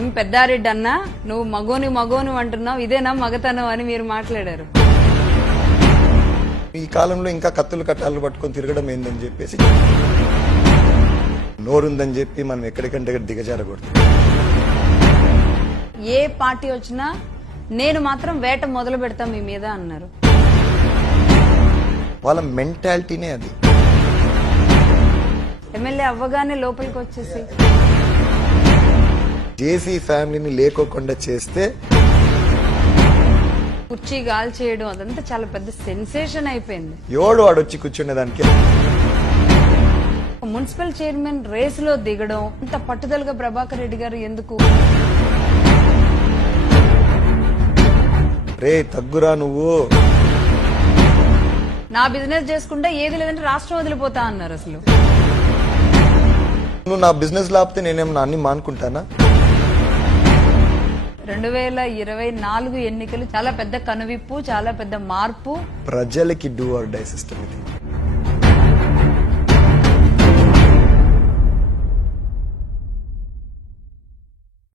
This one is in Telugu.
ఏం పెద్దారెడ్డి అన్నా నువ్వు మగోని అంటున్నావు, ఇదేనా మగతనం అని మీరు మాట్లాడారు. ఈ కాలంలో ఇంకా కత్తులు కట్టాలు పట్టుకొని తిరగడం ఏందని చెప్పేసి నోరుందని చెప్పి మనం ఎక్కడికంటే దిగజారకూడదు. ఏ పార్టీ వచ్చినా నేను మాత్రం వేట మొదలు పెడతా మీ మీద అన్నారు. వాళ్ళ మెంటాలిటీనే అది. ఎమ్మెల్యే అవ్వగానే లోపలికి వచ్చేసి జేసీ ఫ్యామిలీని లేకోకుండా చేస్తే కుర్చీ గాల్ చేయడం అదంతా చాలా పెద్ద సెన్సేషన్ అయిపోయింది. ఎవడు వాడు వచ్చి కూర్చునే దానికి మున్సిపల్ చైర్మన్ రేసులో దిగడం అంత పట్టుదలగా ప్రభాకర్ రెడ్డి గారు ఎందుకు? రే తగ్గురా నువ్వు, నా బిజినెస్ చేసుకుంటే ఏది లేదంటే రాష్ట్రం వదిలిపోతా అన్నారు. అసలు నువ్వు నా బిజినెస్ లాపితే నేనేమన్నా అన్ని మానుకుంటానా? 2024 ఎన్నికలు చాలా పెద్ద కనువిప్పు, చాలా పెద్ద మార్పు. ప్రజలకి డూ ఆర్ డై సిస్టమ్ ఇది.